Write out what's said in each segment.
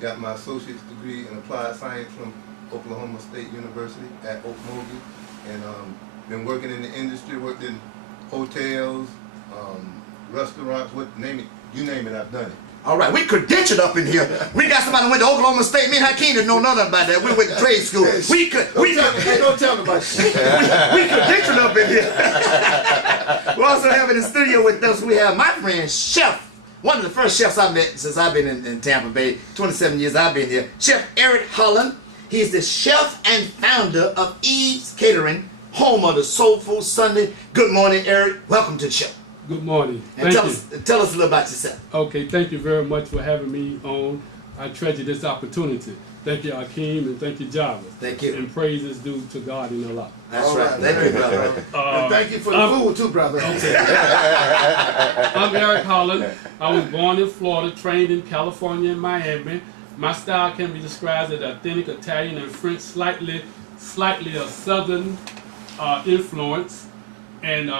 got my associate's degree in applied science from Oklahoma State University at Okmulgee, and been working in the industry, worked in hotels, restaurants, you name it, I've done it. All right, we credentialed up in here. We got somebody who went to Oklahoma State. Me and HIKEM didn't know nothing about that. We went to trade school. Don't tell me about shit. we credentialed up in here. We also have in the studio with us, we have my friend, Chef. One of the first chefs I met since I've been in Tampa Bay. 27 years I've been here. Chef Eric Holland. He's the chef and founder of Eve's Catering, home of the Soul Food Sunday. Good morning, Eric. Welcome to the show. Good morning. And tell us a little about yourself. Okay, thank you very much for having me on. I treasure this opportunity. Thank you, HIKEM, and thank you, Jarvis. Thank you. And praise is due to God in a lot. That's right. Thank you, brother. And thank you for the food too, brother. Okay. I'm Eric Holland. I was born in Florida, trained in California and Miami. My style can be described as authentic Italian and French, slightly a Southern influence, and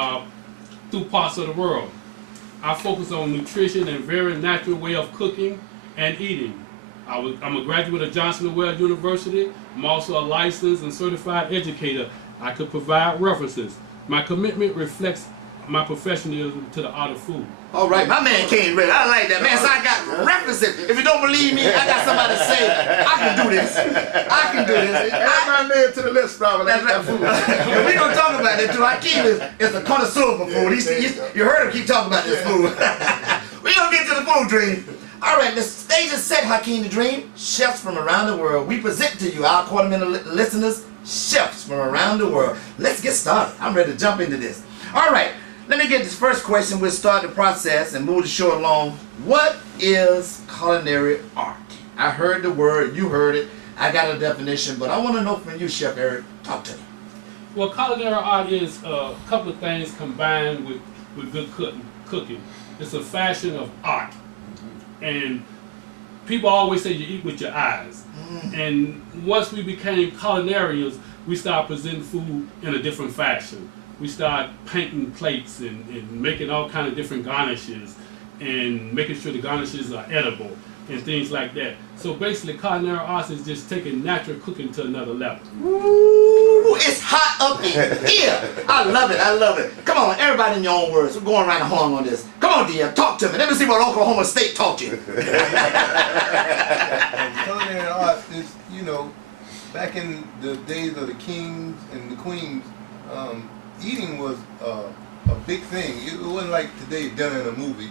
through parts of the world. I focus on nutrition and very natural way of cooking and eating. I'm a graduate of Johnson & Wales University. I'm also a licensed and certified educator. I could provide references. My commitment reflects my professionalism to the art of food. All right, my man came ready. I like that, man. So I got references. If you don't believe me, I got somebody to say, I can do this. I can do this. Add my name to the list, brother. That's right. We're going to talk about it too. HIKEM is a connoisseur of food. You heard him keep talking about this food. We're going to get to the food dream. All right, the stage is set, HIKEM the Dream. Chefs from around the world. We present to you, our quarter-minute listeners, chefs from around the world. Let's get started. I'm ready to jump into this. All right. Let me get this first question. We'll start the process and move the show along. What is culinary art? I heard the word, you heard it. I got a definition, but I want to know from you, Chef Eric. Talk to me. Well, culinary art is a couple of things combined with good cooking. It's a fashion of art. And people always say you eat with your eyes. And once we became culinarians, we started presenting food in a different fashion. We start painting plates and making all kind of different garnishes and making sure the garnishes are edible and things like that. So basically, culinary arts is just taking natural cooking to another level. Ooh, it's hot up in here. I love it. I love it. Come on, everybody in your own words. We're going around the horn on this. Come on, DM, talk to me. Let me see what Oklahoma State taught you. Culinary arts is, back in the days of the kings and the queens, eating was a big thing. It wasn't like today done in a movie,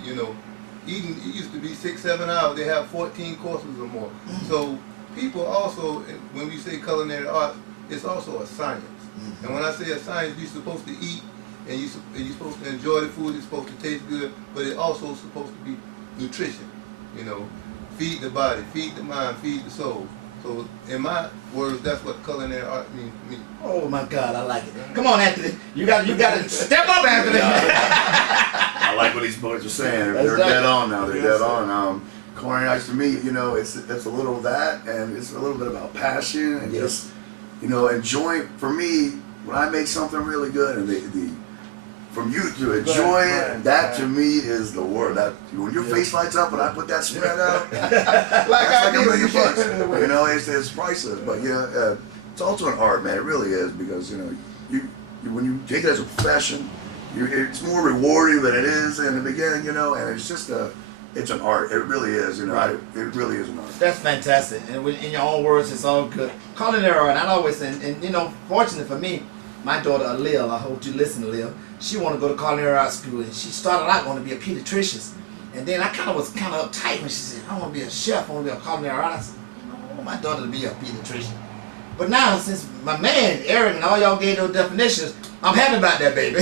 Eating, it used to be 6-7 hours. They have 14 courses or more. So people also, when we say culinary arts, it's also a science. And when I say a science, you're supposed to eat, and you're supposed to enjoy the food. It's supposed to taste good, but it's also supposed to be nutrition. Feed the body, feed the mind, feed the soul. So in my words, that's what culinary art means to me. Oh my God, I like it. Come on, Anthony. You got to step up, Anthony. I like what these boys are saying. They're dead on now. They're dead on. Culinary arts to me, it's a little of that, and it's a little bit about passion and just, enjoying. For me, when I make something really good, and from you to enjoy it, that to me is the word. That when your face lights up when I put that spread out, that's like $1 million. It's priceless. But it's also an art, man. It really is, because you when you take it as a profession, it's more rewarding than it is in the beginning, and it's just it's an art. It really is, It really is an art. That's fantastic. And in your own words, it's all good. Culinary art, I always, and fortunately for me, my daughter Alil, I hope you listen, Alil, she wanted to go to culinary art school, and she started out going to be a pediatrician. And then I was kind of uptight when she said, I want to be a chef, I want to be a culinary artist. I want my daughter to be a pediatrician. But now, since my man, Eric, and all y'all gave those definitions, I'm happy about that, baby.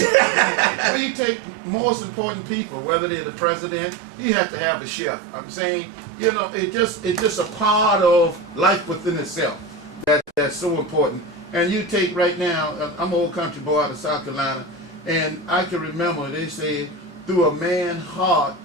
When you take most important people, whether they're the president, you have to have a chef. I'm saying, it's just a part of life within itself that's so important. And you take right now, I'm an old country boy out of South Carolina, and I can remember they said, to a man's heart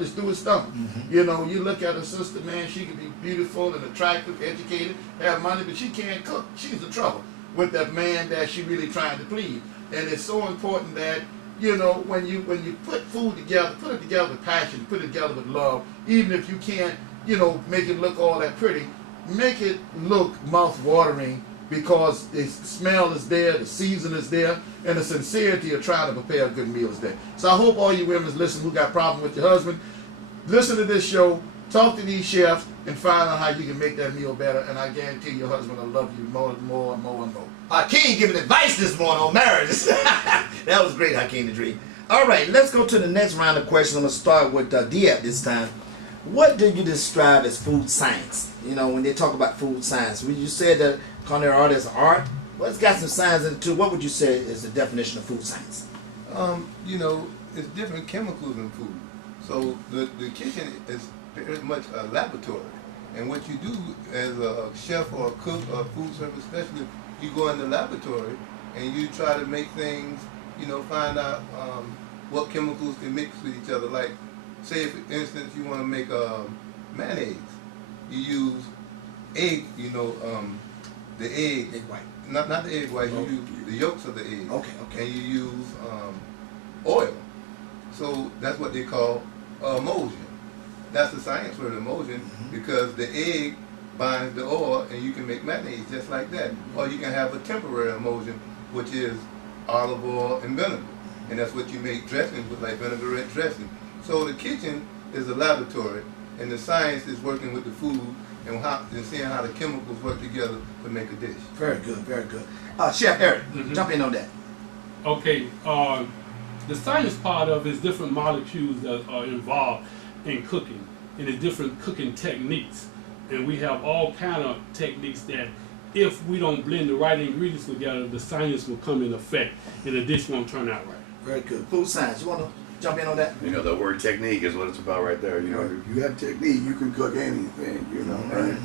is through his stomach. You look at a sister, man, she can be beautiful and attractive, educated, have money, but she can't cook. She's in trouble with that man that she really trying to please. And it's so important that, when you put food together, put it together with passion, put it together with love, even if you can't make it look all that pretty. Make it look mouth-watering because the smell is there, the season is there, and the sincerity of trying to prepare a good meal is there. So I hope all you women listen who got problem with your husband, listen to this show, talk to these chefs, and find out how you can make that meal better. And I guarantee your husband will love you more and more and more and more. Hakeem giving advice this morning on marriage. That was great, Hakeem the Dream. All right, let's go to the next round of questions. I'm going to start with Diep this time. What do you describe as food science? When they talk about food science, when you said that culinary art is art, well, it's got some science in it too. What would you say is the definition of food science? It's different chemicals in food. So the kitchen is very much a laboratory. And what you do as a chef or a cook or a food service specialist, you go in the laboratory and you try to make things, find out what chemicals can mix with each other. Like, say, for instance, you want to make mayonnaise. You use egg, the egg. Egg white. Not the egg white, you use the yolks of the egg. Okay. And you use oil. So that's what they call emulsion. That's the science for the emulsion, because the egg binds the oil and you can make mayonnaise just like that. Or you can have a temporary emulsion, which is olive oil and vinegar. And that's what you make dressings with, like vinaigrette dressing. So the kitchen is a laboratory, and the science is working with the food and seeing how the chemicals work together to make a dish. Very good, very good. Chef Eric, jump in on that. Okay, the science part of it is different molecules that are involved in cooking, and the different cooking techniques. And we have all kind of techniques that if we don't blend the right ingredients together, the science will come in effect and the dish won't turn out right. Very good. Food science, you want to jump in on that? The word technique is what it's about right there. If you have technique, you can cook anything, right?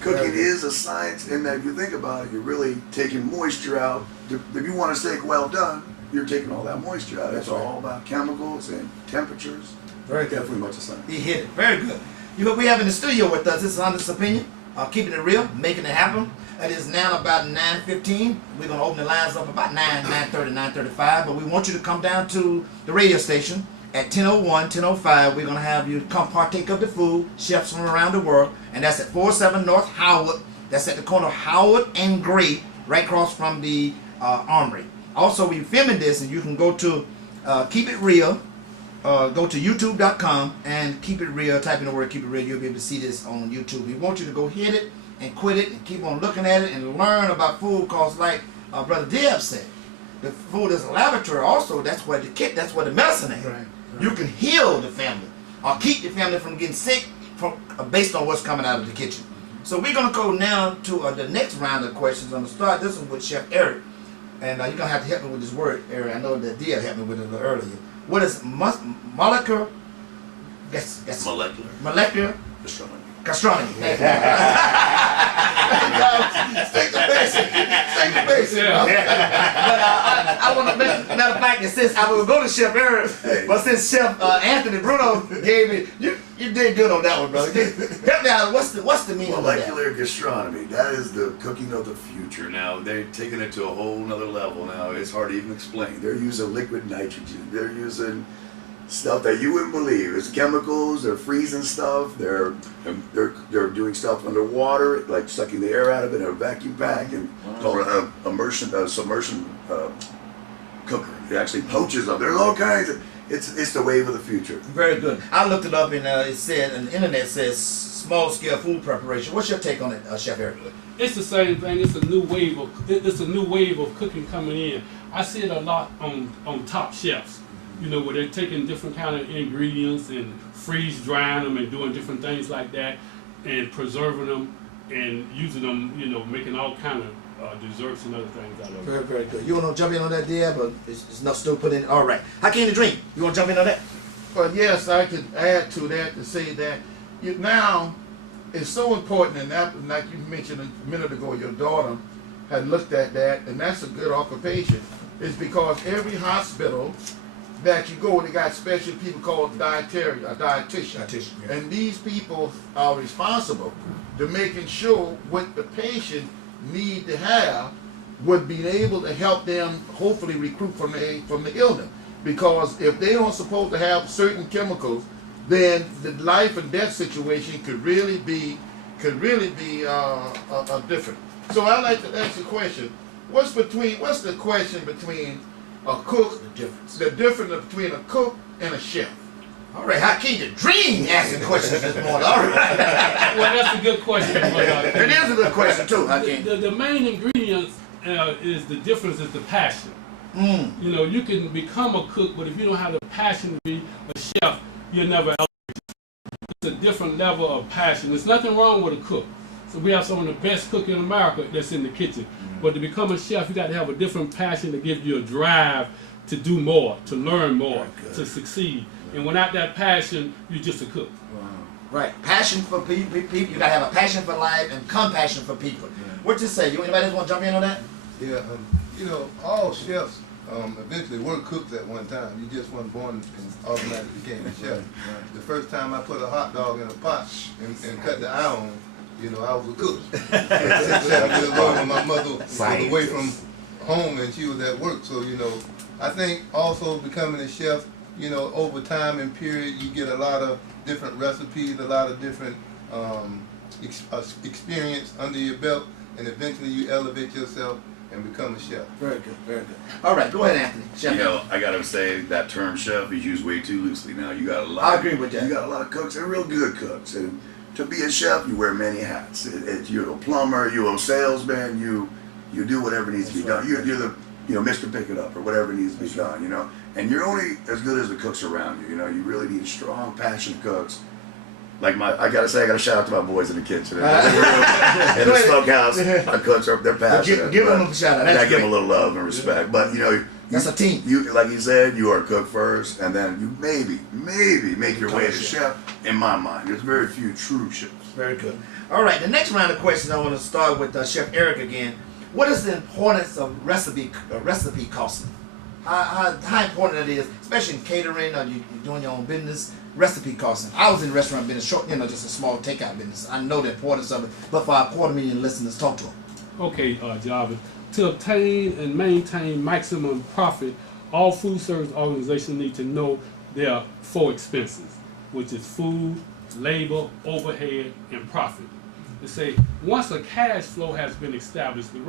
Cooking is a science in that if you think about it, you're really taking moisture out. If you want a steak well done, you're taking all that moisture out. It's all about chemicals and temperatures. Very good. Definitely much a science. He hit it. Very good. What we have in the studio with us, this is Honest Opinion. Keeping it real, making it happen. It is now about 9:15. We're going to open the lines up about 9:30, 9:35. But we want you to come down to the radio station at 10:01, 10:05. We're going to have you come partake of the food, chefs from around the world. And that's at 47 North Howard. That's at the corner of Howard and Gray, right across from the Armory. Also, we're filming this, and you can go to Keep It Real. Go to youtube.com and Keep It Real. Type in the word Keep It Real. You'll be able to see this on YouTube. We want you to go hit it and quit it and keep on looking at it and learn about food, because like Brother Diab said, the food is a laboratory. Also, that's where the medicine is. Right. You can heal the family or keep the family from getting sick based on what's coming out of the kitchen. So we're going to go now to the next round of questions. I'm going to start this one with Chef Eric. And you're going to have to help me with this word, Eric. I know that Diab helped me with it a little earlier. What is molecular? Molecular gastronomy. Stay the basic. Stay the basic. But I want to make, matter of fact, since I was going to Chef Eric, but since Chef Anthony Bruno gave me, you did good on that one, brother. Help me out. What's the meaning of that? Molecular gastronomy. That is the cooking of the future. Now they're taking it to a whole nother level. Now it's hard to even explain. They're using liquid nitrogen. They're using stuff that you wouldn't believe. It's chemicals. They're freezing stuff. They're doing stuff underwater, like sucking the air out of it in a vacuum pack, and called an submersion cooker. It actually poaches them. There's all kinds of. It's the wave of the future. Very good. I looked it up, and it said, and the internet says small scale food preparation. What's your take on it, Chef Eric? It's the same thing. It's a new wave of cooking coming in. I see it a lot on Top Chefs. Where they're taking different kind of ingredients and freeze drying them and doing different things like that, and preserving them and using them, making all kind of desserts and other things out of it. Very, very good. You want to jump in on that, dear? But it's enough still put in. All right. Hakeem the Dream, you want to jump in on that? But yes, I could add to that to say that now it's so important, and that, like you mentioned a minute ago, your daughter had looked at that, and that's a good occupation. It's because every hospital that you go, they got special people called dietitian. Yeah. And these people are responsible to making sure what the patient need to have would be able to help them hopefully recruit from the illness. Because if they don't supposed to have certain chemicals, then the life and death situation could really be different. So I like to ask the question: what's the question between a cook? The difference between a cook and a chef. All right, Hakeem the Dream asking questions this morning. All right. Well, that's a good question. It is a good question too, Hakeem. The main ingredients is the difference is the passion. You know, you can become a cook, but if you don't have the passion to be a chef, you'll never elevate. It's a different level of passion. There's nothing wrong with a cook. So we have some of the best cooks in America that's in the kitchen. But to become a chef, you got to have a different passion to give you a drive to do more, to learn more, to succeed. And without that passion, you're just a cook. Right. Passion for people. You got to have a passion for life and compassion for people. What you say? Anybody else want to jump in on that? Yeah, you know, all chefs eventually were cooks at one time. You just weren't born and automatically became a chef. The first time I put a hot dog in a pot and cut the eye on, you know, I was a cook. 6, 7 years old when my mother was away from home and she was at work. So, you know, I think also becoming a chef, you know, over time and period, you get a lot of different recipes, a lot of different experience under your belt, and eventually you elevate yourself and become a chef. Very good, very good. All right, go ahead, Anthony. Chef. You know, I gotta say that term chef is used way too loosely now. You got a lot. I agree with that. You got a lot of cooks and real good cooks, and to be a chef, you wear many hats. You're a plumber, you're a salesman, you do whatever needs to be done. You're the Mr. Pick It Up or whatever needs to be done. You know, and you're only as good as the cooks around you. You know, you really need strong, passionate cooks. Like I gotta shout out to my boys in the kitchen. In the smokehouse, my cooks they're passionate. Give them a shout out. I give them a little love and respect. But you know, that's a team. You like you said, you are a cook first, and then you maybe make your way to chef. In my mind, there's very few true chefs. Very good. All right, the next round of questions I want to start with Chef Eric again. What is the importance of recipe costing? How important it is, especially in catering or you're doing your own business. Recipe costing. I was in the restaurant business, just a small takeout business. I know the importance of it, but for our 250,000 listeners, talk to them. Okay, Jarvis. To obtain and maintain maximum profit, all food service organizations need to know their 4 expenses, which is food, labor, overhead, and profit. They say once a cash flow has been established, the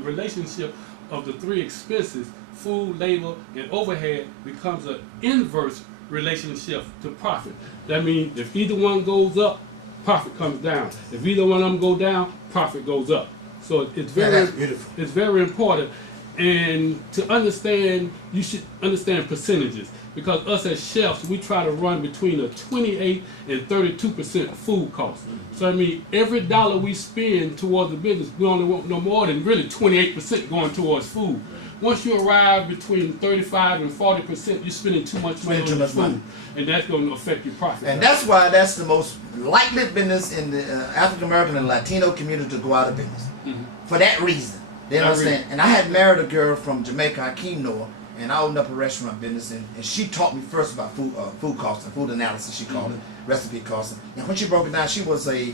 relationship of the 3 expenses, food, labor, and overhead, becomes an inverse relationship to profit. That means if either one goes up, profit comes down. If either one of them go down, profit goes up. So it's very important. And to understand, you should understand percentages, because us as chefs, we try to run between a 28 and 32% food cost. So I mean, every dollar we spend towards the business, we only want no more than really 28% going towards food. Once you arrive between 35 and 40%, you're spending too much money on your food, and that's going to affect your profit. And that's why that's the most likely business in the African American and Latino community to go out of business. For that reason, they understand. And I had married a girl from Jamaica, HIKEM Noah, and I opened up a restaurant business, and she taught me first about food costing, food analysis, she called it, recipe costing. And when she broke it down, she was a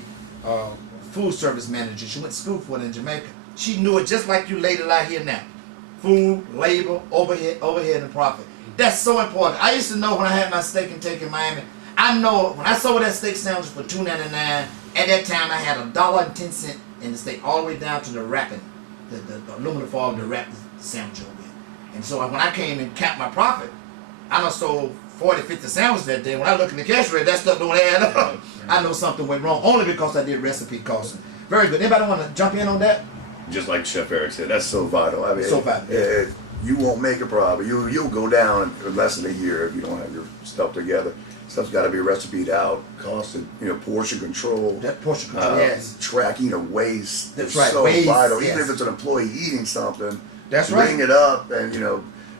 food service manager. She went to school for it in Jamaica. She knew it just like you laid it out here now. Food, labor, overhead, and profit. That's so important. I used to know when I had my steak and take in Miami, I know when I sold that steak sandwich for $2.99, at that time I had $1.10 in the steak, all the way down to the wrapping, the aluminum foil to wrap the sandwich over with. And so when I came and capped my profit, I done sold 40, 50 sandwiches that day. When I look in the cash register, that stuff don't add up. I know something went wrong only because I did recipe costing. Very good. Anybody want to jump in on that? Just like Chef Eric said, that's so vital. I mean, so vital. You won't make a profit. You'll go down in less than a year if you don't have your stuff together. Stuff's got to be recipe'd out, costed, portion control. That portion control, yes. Tracking of waste. That's is right. so waste, vital. yes. Even if it's an employee eating something, that's right. Bring it up and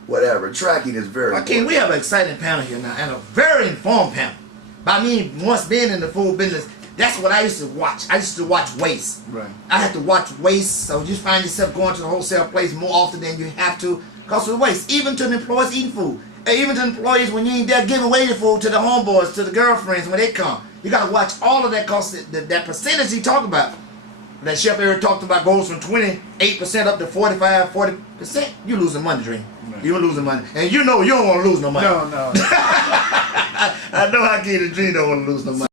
whatever. Tracking is very important. We have an exciting panel here now, and a very informed panel. By me, once being in the food business, that's what I used to watch. I used to watch waste. Right. I had to watch waste, so you find yourself going to the wholesale place more often than you have to because of waste. Even to the employees eating food. Even to the employees when you ain't there giving away the food to the homeboys, to the girlfriends when they come. You got to watch all of that because that percentage he talked about, that Chef Eric talked about, goes from 28% up to 45, 40%. You losing money, Dream. Right. You're losing money. And you know you don't want to lose no money. No. I know Hakeem the Dream don't want to lose no money.